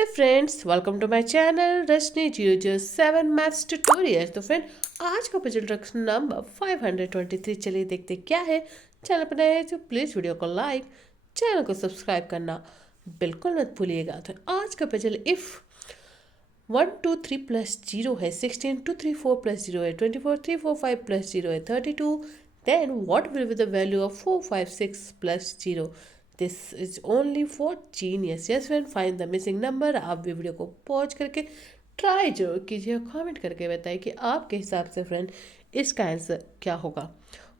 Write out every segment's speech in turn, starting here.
Hey friends, welcome to my channel Rashni 007 Maths Tutorials। तो friend आज का puzzle tricks number 523। चलिए देखते क्या है। चैनल पर नए हैं तो प्लीज़ वीडियो को लाइक, चैनल को सब्सक्राइब करना बिल्कुल मत भूलिएगा। तो आज का पजल इफ़ 1 2 3 प्लस 0 है 16, 2 3 4 प्लस 0 है 24, 3 4 5 प्लस 0 है 32, then what will be the value of 4 5 6 plus 0? This is only for genius. Yes friend, find the missing number. आप भी वीडियो को पॉज करके ट्राई जरूर कीजिए, कमेंट करके बताइए कि आपके हिसाब से फ्रेंड इसका आंसर क्या होगा।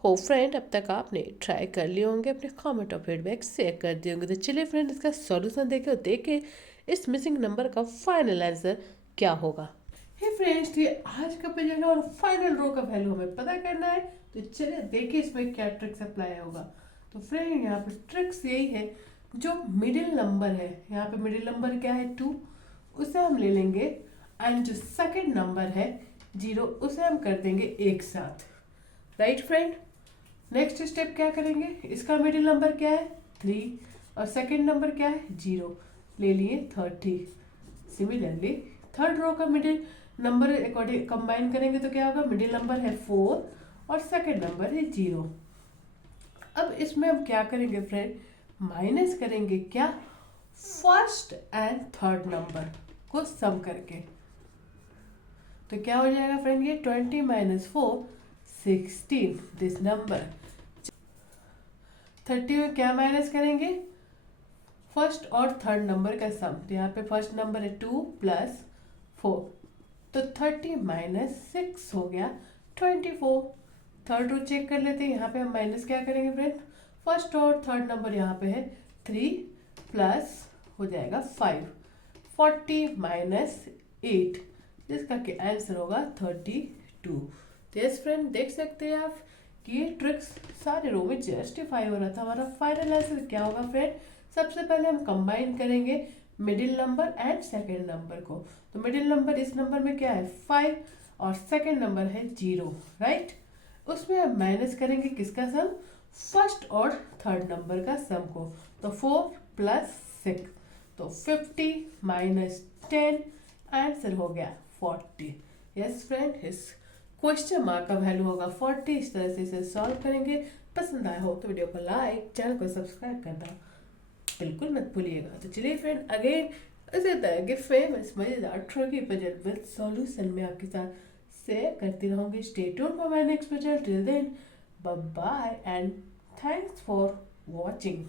हो फ्रेंड, अब तक आपने ट्राई कर लिए होंगे, अपने कमेंट और फीडबैक शेयर कर दिए होंगे। तो चलिए फ्रेंड इसका सॉल्यूशन देखे और देखे इस मिसिंग नंबर का फाइनल आंसर क्या होगा। हे फ्रेंड्स, ये आज का पजल और फाइनल रो का वैल्यू हमें पता करना है। तो चलिए देखिए इसमें क्या ट्रिक्स अप्लाई होगा। तो फ्रेंड यहाँ पे ट्रिक्स यही है, जो मिडिल नंबर है, यहाँ पे मिडिल नंबर क्या है 2, उसे हम ले लेंगे। एंड जो सेकंड नंबर है 0, उसे हम कर देंगे एक साथ। राइट फ्रेंड, नेक्स्ट स्टेप क्या करेंगे, इसका मिडिल नंबर क्या है 3 और सेकंड नंबर क्या है 0, ले लिए 30। सिमिलरली थर्ड रो का मिडिल नंबर अकॉर्डिंग कंबाइन करेंगे तो क्या होगा, मिडिल नंबर है 4 और सेकंड नंबर है 0। अब इसमें हम क्या करेंगे फ्रेंड, माइनस करेंगे क्या, फर्स्ट एंड थर्ड नंबर को सम करके। तो क्या हो जाएगा फ्रेंड, ये 20 माइनस 4 16, दिस नंबर। 30 में क्या माइनस करेंगे, फर्स्ट और थर्ड नंबर का सम। तो यहाँ पे फर्स्ट नंबर है 2 प्लस 4, तो 30 माइनस 6 हो गया 24। थर्ड रो चेक कर लेते हैं, यहाँ पे हम माइनस क्या करेंगे फ्रेंड, फर्स्ट और थर्ड नंबर यहाँ पे है 3 प्लस हो जाएगा 5, 40 माइनस 8, जिसका कि आंसर होगा 32। तो यस फ्रेंड, देख सकते हैं आप कि ये ट्रिक्स सारे रो में जस्टिफाई हो रहा था। हमारा फाइनल आंसर क्या होगा फ्रेंड, सबसे पहले हम कंबाइन करेंगे middle number and second number को। तो मिडिल नंबर इस नंबर में क्या है 5 और सेकेंड नंबर है 0, राइट। उसमें हम माइनस करेंगे किसका सम, फर्स्ट और थर्ड नंबर का सम को। तो 4 प्लस 6, तो 50 माइनस 10, आंसर हो गया 40। यस फ्रेंड, इस क्वेश्चन मार्क का वैल्यू होगा 40। इस तरह से इसे सॉल्व करेंगे। पसंद आया हो तो वीडियो को लाइक, चैनल को सब्सक्राइब करना बिल्कुल मत भूलिएगा। तो चलिए फ्रेंड, अगेन इसी तरह के फेमस मजेदार ट्रिकी पजल विद सॉल्यूशन में आपके साथ शेयर करती रहूंगी। Stay tuned for my next puzzle. Till then, bye bye and thanks for watching.